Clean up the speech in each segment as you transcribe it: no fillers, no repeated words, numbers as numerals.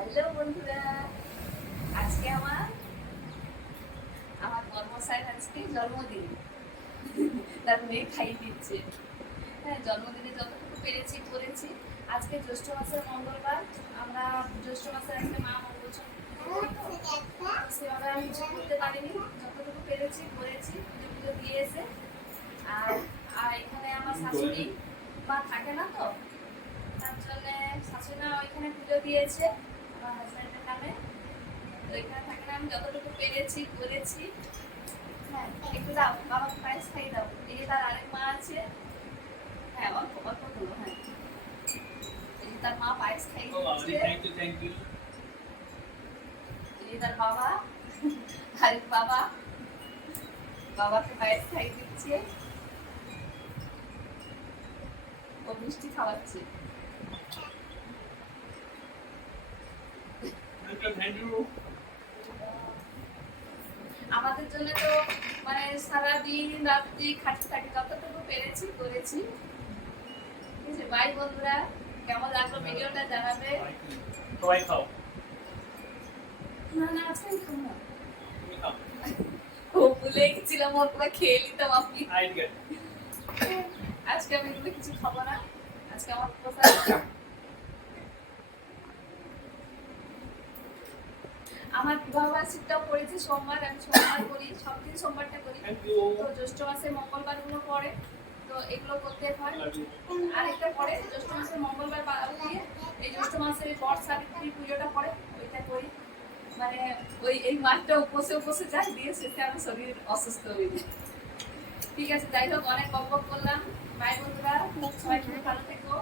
Hello বন্ধুরা, আজকে আমার আমার কর্মচারীর আজকে জন্মদিন। তার মেয়ে খাইয়ে দিচ্ছে। হ্যাঁ, জন্মদিনে যতটুকু পেরেছি করেছি। আজকে জ্যৈষ্ঠ মাসের মঙ্গলবার, আমরা জ্যৈষ্ঠ মাসের আজকে মা মঙ্গলচন্দ্র সেভাবে আমি কিছু করতে পারিনি, যতটুকু পেরেছি করেছি, পুজো পুজো দিয়েছে। আর আর এখানে আমার শাশুড়ি মা থাকে না, তো তার জন্য শাশুড়ি মা ওইখানে পুজো দিয়েছে আমার হাজব্যান্ডের নামে। তো এখানে থাকে না, আমি যতটুকু পেরেছি করেছি। হ্যাঁ, একটু দাও, বাবাকে পায়েস খাইয়ে দাও। এই তার আরেক মা আছে। হ্যাঁ, অল্প অল্প গুলো। হ্যাঁ, এই তার মা পায়েস খাইয়ে দিচ্ছে। এই তার বাবা, আরেক বাবা, বাবাকে পায়েস খাইয়ে দিচ্ছে। ও মিষ্টি খাওয়াচ্ছে। আমাদের জন্য তো মানে সারাদিন রাত্রি খাটতে থাকি, যতটুকু পেরেছি করেছি। ঠিক আছে, বাই বন্ধুরা, কেমন লাগলো ভিডিওটা জানাবে। সবাই খাও। না না, আজকে আমি খাবো না। ও ভুলে গেছিলাম, ওর পুরো খেয়ে নিতাম আপনি। আজকে আমি এগুলো কিছু খাবো না। আজকে আমার প্রসাদ। আমার বিবাহ বার্ষিকটাও পড়েছে সোমবার, আমি সোমবার করি, সবদিন সোমবারটা করি। তো জ্যৈষ্ঠ মাসে মঙ্গলবার গুলো পড়ে, তো এগুলো করতে হয়। আরেকটা পড়ে জ্যৈষ্ঠ মাসের মঙ্গলবার দিয়ে এই জ্যৈষ্ঠ মাসের বট সাবিত্রী পুজোটা পড়ে, ওইটা করি। মানে ওই এই মাঠটা উপসে উপসে যাই দিয়ে শেষে আমার শরীর অসুস্থ হয়ে যায়। ঠিক আছে, যাই হোক, অনেক বকবক করলাম। বাই বন্ধুরা, সবাই খুব ভালো থেকো।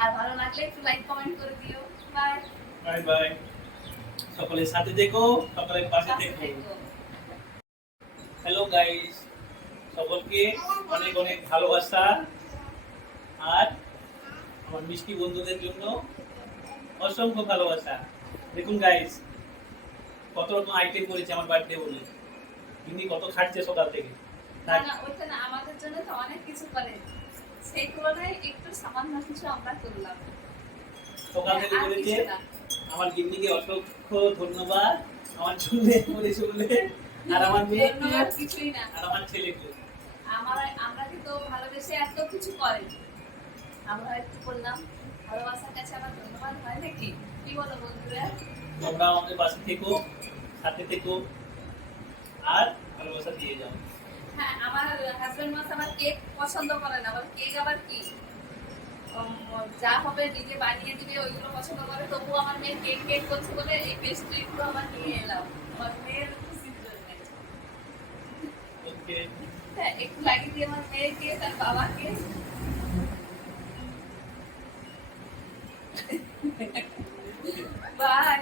আর ভালো লাগলে একটু লাইক কমেন্ট করে দিও। Bye bye bye. সকলের সাথে থেকো, সকলের পাশে থেকো। হ্যালো গাইস, সকলকে অনেক অনেক ভালোবাসা। আর আমার মিষ্টি বন্ধুদের জন্য অসংখ্য ভালোবাসা। দেখুন গাইস, কত রকম আইটেম করেছে আমার বার্থডে বলে। তিনি কত খাটছে সকাল থেকে। না না, ওইটা না, আমাদের জন্য তো অনেক কিছু করে, সেই তুলনায় একটু সামান্য কিছু আমরা করলাম। সকাল থেকে করেছে। আমার গিন্নিকে অসংখ্য ধন্যবাদ আমার জন্য করেছে বলে। আর আমার মেয়ে কিছুই না, আর আমার ছেলেকে আমরা কিন্তু ভালোবেসে এত কিছু করে, আমরা একটু করলাম। ভালোবাসার কাছে আমার ধন্যবাদ হয় নাকি? কি বলো বন্ধুরা? তোমরা আমাদের পাশে থেকো, সাথে থেকো, আর ভালোবাসা দিয়ে যাও। হ্যাঁ, আমার হাজবেন্ড মাস আমার কেক পছন্দ করে না, বলে কেক আবার কি, যা হবে নিজে বানিয়ে দিবে ওইগুলো পছন্দ করে। তবু আমার মেয়ে কেক কেক করছে বলে এই পেস্ট্রিগুলো আমার নিয়ে এলাম আমার মেয়ের খুশির জন্য। হ্যাঁ, একটু লাগিয়ে দিই আমার মেয়েকে, তার বাবাকে। বাই।